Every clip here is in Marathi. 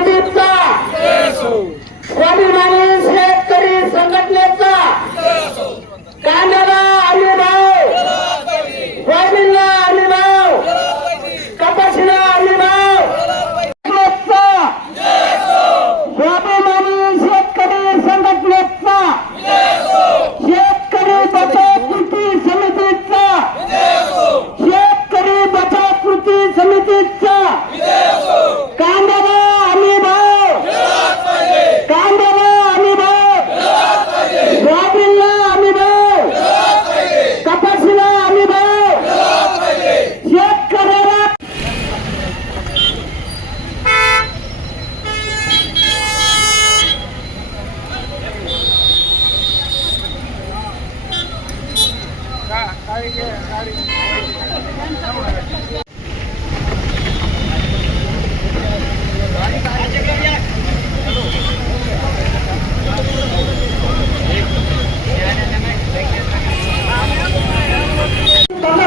समितीचा, स्वाभिमानी शेतकरी संघटनेचा, कांद्याला हमी भाव, सोयाबीनला हमी भाव, कपाशीला हमी भाव, स्वाभिमानी शेतकरी संघटनेचा, शेतकरी बचाव कृती समितीचा, शेतकरी बचाव कृती समितीचा, कांद्याला हमी भाव, कांद्याला हमी भाव, सोयाबीनला हमी भाव, कपाशीला हमी भाव, शेतकऱ्याला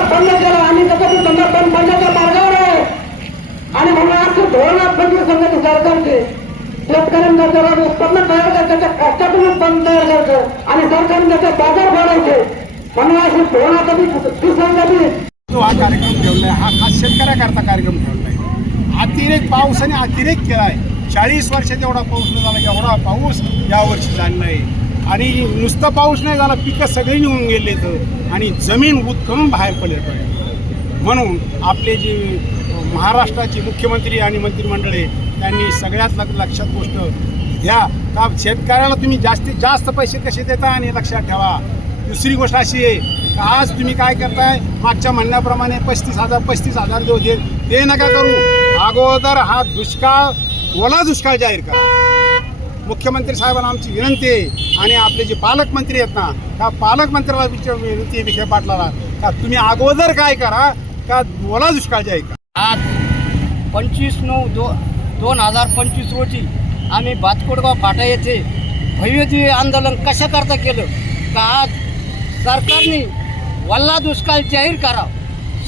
बंद केला आणि त्यासाठी धंदा बंदच्या मार्गावर आहे. आणि म्हणून असं धोरणात्मक संघटना सरकारचे शेतकऱ्यांना जरा उत्पन्न तयार करतात, त्याच्या कष्टातून उत्पन्न तयार करतं आणि सरकारने त्याचे बाजार भरायचे. म्हणून अशी धोरणात्मक सुसंगती हा कार्यक्रम ठेवलाय, हा खास शेतकऱ्याकरता कार्यक्रम ठेवलाय. अतिरेक पावसाने अतिरेक केलाय. 40 वर्षात एवढा पाऊस नाही झाला, एवढा पाऊस यावर्षी झाला नाही. आणि नुसतं पाऊस नाही झाला, पिकं सगळी निघून गेले तर आणि जमीन उत्खनून बाहेर पडले. म्हणून आपले जे महाराष्ट्राचे मुख्यमंत्री आणि मंत्रिमंडळ आहे त्यांनी सगळ्यात लक्षात गोष्ट घ्या का शेतकऱ्याला तुम्ही जास्तीत जास्त पैसे कसे देता. आणि लक्षात ठेवा दुसरी गोष्ट अशी आहे का आज तुम्ही काय करताय, मागच्या म्हणण्याप्रमाणे 35,000 देऊ ते नका करू. अगोदर हा दुष्काळ ओला दुष्काळ जाहीर करा. मुख्यमंत्री साहेबांना आमची विनंती आहे आणि आपले जे पालकमंत्री आहेत ना त्या पालकमंत्र्याला विनंती आहे विखे पाटलाला का तुम्ही अगोदर काय करा का ओला दुष्काळ जाहीर करा. आज 25/9/2025 रोजी आम्ही भातकोडगाव फाटा येथे भव्य आंदोलन कशा करता केलं का आज सरकारने वल्ला दुष्काळ जाहीर करावा,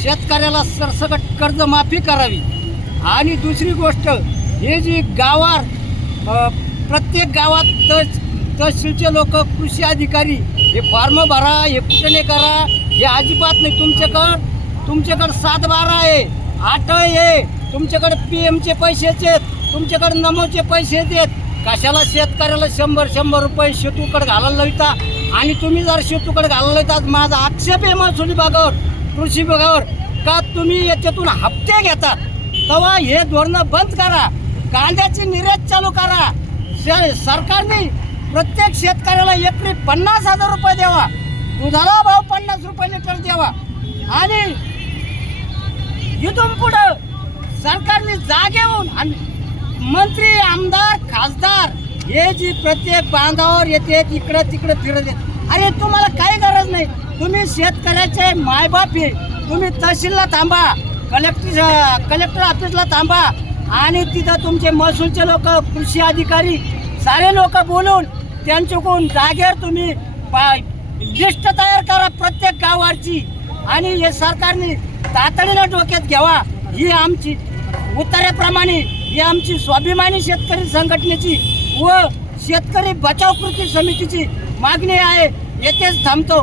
शेतकऱ्याला सरसकट कर्जमाफी करावी. आणि दुसरी गोष्ट हे जी गावात प्रत्येक गावात तहसीलचे लोक कृषी अधिकारी हे फॉर्म भरा, हे कुठे करा, हे अजिबात नाही. तुमच्याकडं 7/12 आहे, 8 आहे, तुमच्याकडे PM चे पैसे आहेत, तुमच्याकडे नमोचे पैसे आहेत. कशाला शेतकऱ्याला 100 रुपये शेतूकडे घालायला लावता. आणि तुम्ही जर शेतूकडे घालायला लावतात, माझा आक्षेप आहे महसूल विभागावर, कृषी विभागावर का तुम्ही याच्यातून हप्ते घेतात. तेव्हा हे धोरणं बंद करा. कांद्याची निर्यात चालू करा. सरकारने प्रत्येक शेतकऱ्याला एकरी 50,000 रुपये द्यावा. दुधाला भाव 50 रुपये लिटर द्यावा. आणि इथून पुढं सरकारने जागेहून आणि मंत्री, आमदार, खासदार हे जी प्रत्येक बांधावर येते इकडं तिकडं फिरत येत. अरे तुम्हाला काही गरज नाही. तुम्ही शेतकऱ्याचे मायबाप आहे. तुम्ही तहसीलला थांबा, कलेक्टर ऑफिसला थांबा आणि तिथं तुमचे महसूलचे लोक, कृषी अधिकारी सारे लोक बोलून त्यांच्याकडून जागेवर तुम्ही लिस्ट तयार करा प्रत्येक गावाची. आणि हे सरकारने तातडीनं डोक्यात घ्यावा. ही आमची उत्तरेप्रमाणे ही आमची स्वाभिमानी शेतकरी संघटनेची व शेतकरी बचाव कृती समितीची मागणी आहे. येथेच थांबतो.